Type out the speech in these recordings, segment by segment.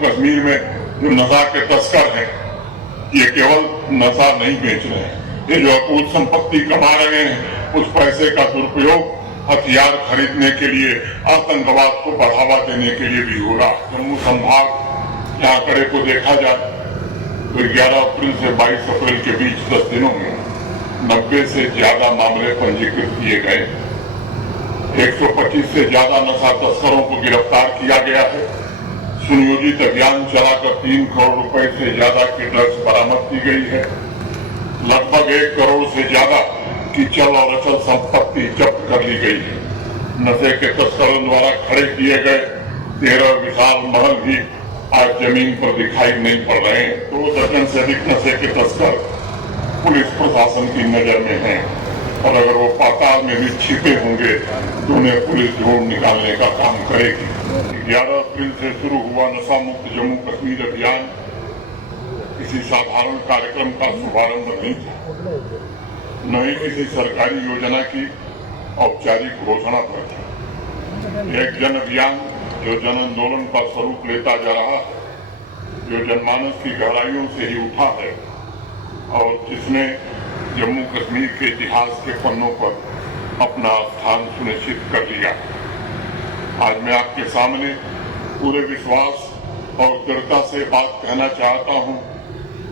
कश्मीर में जो नशा के तस्कर हैं, ये केवल नशा नहीं बेच रहे हैं, ये जो अकूत संपत्ति कमा रहे हैं उस पैसे का दुरुपयोग हथियार खरीदने के लिए, आतंकवाद को बढ़ावा देने के लिए भी हो रहा। जम्मू संभाग के आंकड़े को देखा जाए तो 11 अप्रैल से 22 अप्रैल के बीच 10 दिनों में 90 से ज्यादा मामले पंजीकृत किए गए। 125 से ज्यादा नशा तस्करों को गिरफ्तार किया गया है। सुनियोजित अभियान चलाकर 3 करोड़ रुपए से ज्यादा की ड्रग्स बरामद की गई है। लगभग 1 करोड़ से ज्यादा की चल और अचल संपत्ति जब्त कर ली गई है। नशे के तस्करों द्वारा खड़े किए गए 13 विशाल महल भी आज जमीन पर दिखाई नहीं पड़ रहे हैं। 2 दर्जन से अधिक नशे के तस्कर पुलिस प्रशासन की नजर में हैं और अगर वो पाताल में भी छिपे होंगे तो उन्हें पुलिस ढूंढ निकालने का काम करेगी। 11 अप्रैल से शुरू हुआ नशा मुक्त जम्मू कश्मीर अभियान किसी साधारण कार्यक्रम का शुभारंभ नहीं था, न ही किसी सरकारी योजना की औपचारिक घोषणा पर थी। एक जन अभियान जो जन आंदोलन का स्वरूप लेता जा रहा है, जो जनमानस की गहराइयों से ही उठा है और जिसने जम्मू कश्मीर के इतिहास के पन्नों पर अपना स्थान सुनिश्चित कर लिया। आज मैं आपके सामने पूरे विश्वास और दृढ़ता से बात कहना चाहता हूं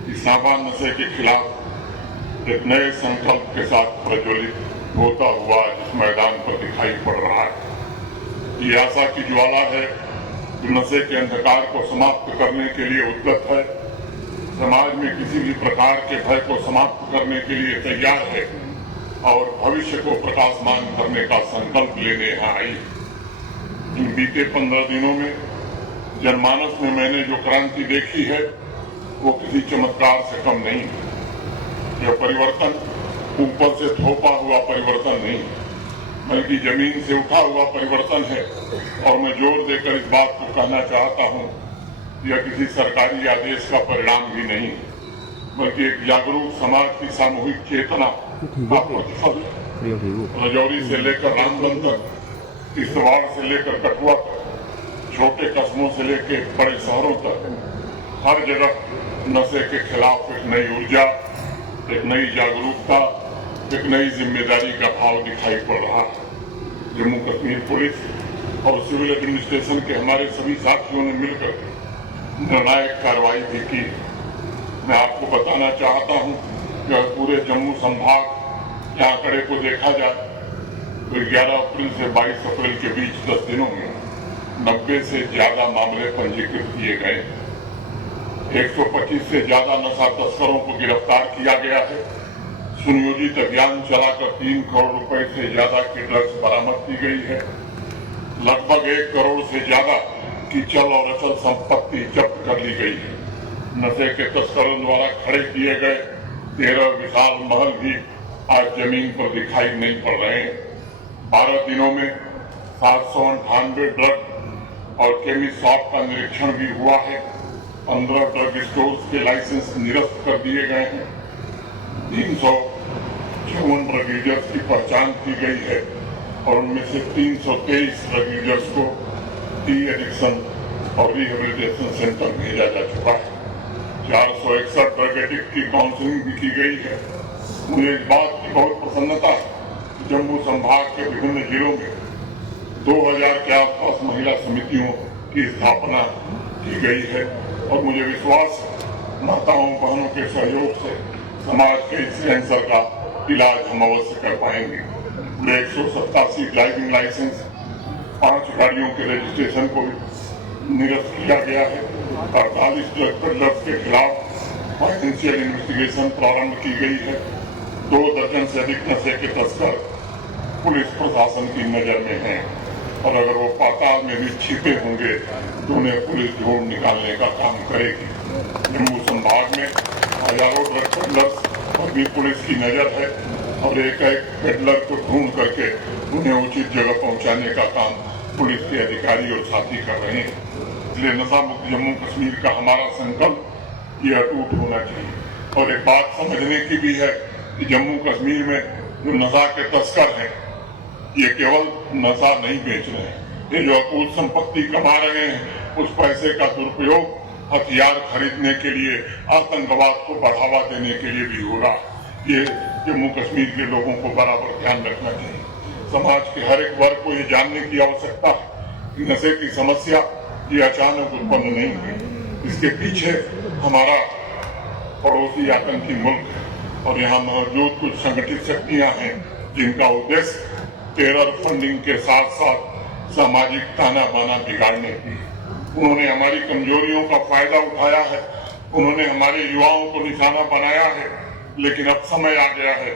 कि सांबा नशे के खिलाफ एक नए संकल्प के साथ प्रज्वलित होता हुआ इस मैदान पर दिखाई पड़ रहा है। ये आशा की ज्वाला है जो नशे के अंधकार को समाप्त करने के लिए उद्यत है, समाज में किसी भी प्रकार के भय को समाप्त करने के लिए तैयार है और भविष्य को प्रकाशमान करने का संकल्प लेने यहाँ आई। इन बीते 15 दिनों में जनमानस में मैंने जो क्रांति देखी है वो किसी चमत्कार से कम नहीं है। यह परिवर्तन ऊपर से थोपा हुआ परिवर्तन नहीं, बल्कि जमीन से उठा हुआ परिवर्तन है। और मैं जोर देकर इस बात को कहना चाहता हूँ, यह किसी सरकारी आदेश का परिणाम भी नहीं, बल्कि एक जागरूक समाज की सामूहिक चेतना का प्रतिफल। रजौरी से लेकर रामबन तक, किश्तवाड़ से लेकर कठुआ तक, छोटे कस्बों से लेकर बड़े शहरों तक, हर जगह नशे के खिलाफ एक नई ऊर्जा, एक नई जागरूकता, एक नई जिम्मेदारी का भाव दिखाई पड़ रहा है। जम्मू कश्मीर पुलिस और सिविल एडमिनिस्ट्रेशन के हमारे सभी साथियों ने मिलकर निर्णायक कार्रवाई भी की। मैं आपको बताना चाहता हूं कि पूरे जम्मू संभाग के आंकड़े को देखा जाए तो 11 अप्रैल से 22 अप्रैल के बीच 10 दिनों में 90 से ज्यादा मामले पंजीकृत किए गए। 125 से ज्यादा नशा तस्करों को गिरफ्तार किया गया है। सुनियोजित अभियान चलाकर 3 करोड़ रुपए से ज्यादा की ड्रग्स बरामद की गई है। लगभग 1 करोड़ से ज्यादा की चल और अचल संपत्ति जब्त कर ली गई है। नशे के तस्करों द्वारा खड़े किए गए 13 विशाल महल भी आज जमीन पर दिखाई नहीं पड़ रहे हैं। 12 दिनों में 798 ड्रग और केमिस्ट शॉप का निरीक्षण भी हुआ है। 15 ड्रग स्टोर्स के लाइसेंस निरस्त कर दिए गए हैं। 354 ड्रग यूजर्स की पहचान की गई है और उनमें से 323 ड्रग यूजर्स को डी एडिक्शन और रिहेबिलिटेशन सेंटर भेजा जा चुका है। 461 ड्रग एडिक्ट की काउंसलिंग भी की गई है। मुझे इस बात की बहुत प्रसन्नता है कि जम्मू संभाग के विभिन्न जिलों में 2000 के आसपास महिला समितियों की स्थापना की गई है और मुझे विश्वास माताओं बहनों के सहयोग से समाज के इस कैंसर का इलाज हम अवश्य कर पाएंगे। 187 ड्राइविंग लाइसेंस, 5 गाड़ियों के रजिस्ट्रेशन को निरस्त किया गया है। 48 ड्रग पेडलर्स के खिलाफ फाइनेंशियल इन्वेस्टिगेशन प्रारंभ की गई है। 2 दर्जन से अधिक नशे के तस्कर पुलिस प्रशासन की नजर में हैं और अगर वो पाताल में भी छिपे होंगे तो उन्हें पुलिस ढूंढ निकालने का काम करेगी। जम्मू संभाग में हजारों ड्रग पेडलर्स पर भी पुलिस की नजर है और एक पेडलर को ढूंढ करके उन्हें उचित जगह पहुंचाने का काम पुलिस के अधिकारी और साथी कर रहे हैं। इसलिए नशा मुक्त जम्मू कश्मीर का हमारा संकल्प ये अटूट होना चाहिए। और एक बात समझने की भी है कि जम्मू कश्मीर में जो नशा के तस्कर हैं, ये केवल नशा नहीं बेच रहे हैं, ये जो अकूत संपत्ति कमा रहे हैं उस पैसे का दुरुपयोग हथियार खरीदने के लिए, आतंकवाद को बढ़ावा देने के लिए भी हो रहा है। ये जम्मू कश्मीर के लोगों को बराबर ध्यान रखना चाहिए। समाज के हर एक वर्ग को ये जानने की आवश्यकता है कि नशे की समस्या ये अचानक उत्पन्न नहीं हुई। इसके पीछे हमारा पड़ोसी आतंकी मुल्क है और यहाँ मौजूद कुछ संगठित शक्तियां हैं जिनका उद्देश्य टेरर फंडिंग के साथ साथ सामाजिक ताना बाना बिगाड़ने की। उन्होंने हमारी कमजोरियों का फायदा उठाया है, उन्होंने हमारे युवाओं को निशाना बनाया है, लेकिन अब समय आ गया है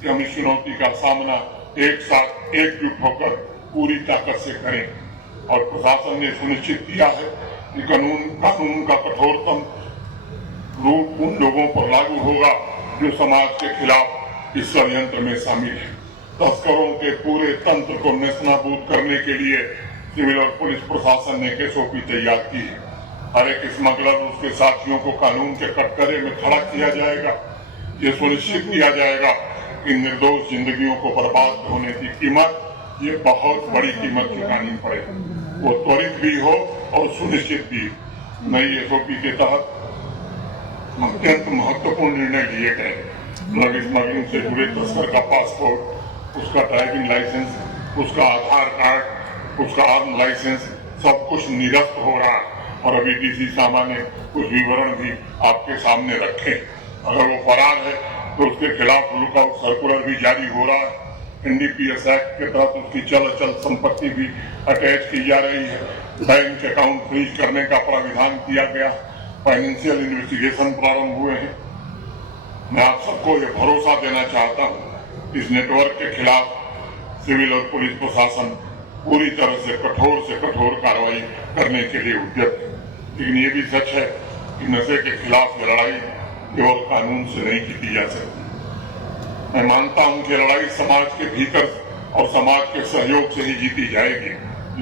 कि हम इस चुनौती का सामना एक साथ एकजुट होकर पूरी ताकत से करें। और प्रशासन ने सुनिश्चित किया है कि कानून का कठोरतम रूप उन लोगों पर लागू होगा जो समाज के खिलाफ इस षड्यंत्र में शामिल है। तस्करों के पूरे तंत्र को नेस्तनाबूद करने के लिए सिविल और पुलिस प्रशासन ने एसओपी तैयार की है। हर एक स्मगलर और उसके साथियों को कानून के कटघरे में खड़ा किया जाएगा। ये सुनिश्चित किया जाएगा कि निर्दोष जिंदगियों को बर्बाद होने की कीमत, ये बहुत बड़ी कीमत चुकानी पड़े, वो त्वरित भी हो और सुनिश्चित भी। नई एसओपी के तहत अत्यंत महत्वपूर्ण निर्णय लिए गए। ड्रग स्मगलिंग से जुड़े तस्कर का पासपोर्ट, उसका ड्राइविंग लाइसेंस, उसका आधार कार्ड, उसका आर्म लाइसेंस, सब कुछ निरस्त हो रहा है। और अभी डीसी सामा ने कुछ विवरण भी आपके सामने रखे। अगर वो फरार है तो उसके खिलाफ लुकआउट सर्कुलर भी जारी हो रहा है। एनडीपीएस एक्ट के तहत उसकी चल अचल संपत्ति भी अटैच की जा रही है। बैंक अकाउंट फ्रीज करने का प्राविधान किया गया। फाइनेंशियल इन्वेस्टिगेशन प्रारंभ हुए हैं। मैं आप सबको ये भरोसा देना चाहता हूँ, इस नेटवर्क के खिलाफ सिविल और पुलिस प्रशासन पूरी तरह से कठोर कार्रवाई करने के लिए उद्यत है। लेकिन ये भी सच है कि नशे के खिलाफ ये लड़ाई केवल कानून से नहीं जीती जा सकती। मैं मानता हूँ कि लड़ाई समाज के भीतर और समाज के सहयोग से ही जीती जाएगी।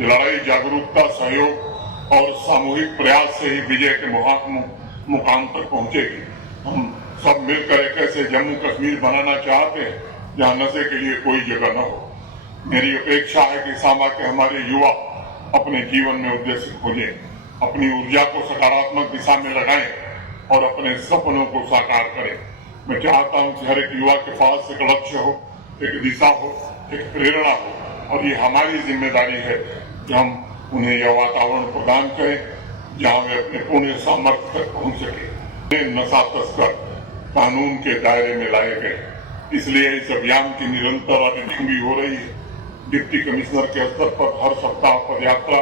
ये लड़ाई जागरूकता, सहयोग और सामूहिक प्रयास से ही विजय के मुकाम तक पहुंचेगी। हम सब मिलकर एक ऐसे जम्मू कश्मीर बनाना चाहते हैं जहाँ नशे के लिए कोई जगह न हो। मेरी अपेक्षा है कि सामा के हमारे युवा अपने जीवन में उद्देश्य खोजें, अपनी ऊर्जा को सकारात्मक दिशा में लगाएं और अपने सपनों को साकार करें। मैं चाहता हूं कि हर एक युवा के पास एक लक्ष्य हो, एक दिशा हो, एक प्रेरणा हो और ये हमारी जिम्मेदारी है कि हम उन्हें यह वातावरण प्रदान करें जहाँ वे अपने पूर्ण सामर्थ्य तक पहुँच सके। नशा तस्कर कानून के दायरे में लाए गए, इसलिए इस अभियान की निरंतर ऑडिटिंग भी हो रही है। डिप्टी कमिश्नर के स्तर पर हर सप्ताह पदयात्रा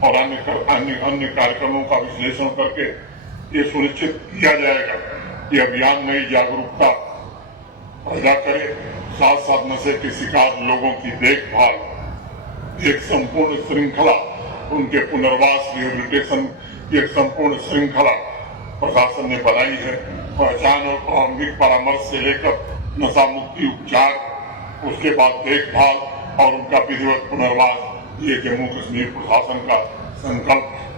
और अन्य कार्यक्रमों का विश्लेषण करके ये सुनिश्चित किया जाएगा कि अभियान नई जागरूकता पैदा करे, साथ साथ नशे के शिकार लोगों की देखभाल, एक संपूर्ण श्रृंखला, उनके पुनर्वास, रिहेबिलिटेशन की एक संपूर्ण श्रृंखला प्रशासन ने बनाई है। पहचान और प्रारंभिक परामर्श से लेकर नशा मुक्ति उपचार, उसके बाद देखभाल और उनका विधिवत पुनर्वास, ये जम्मू कश्मीर प्रशासन का संकल्प है।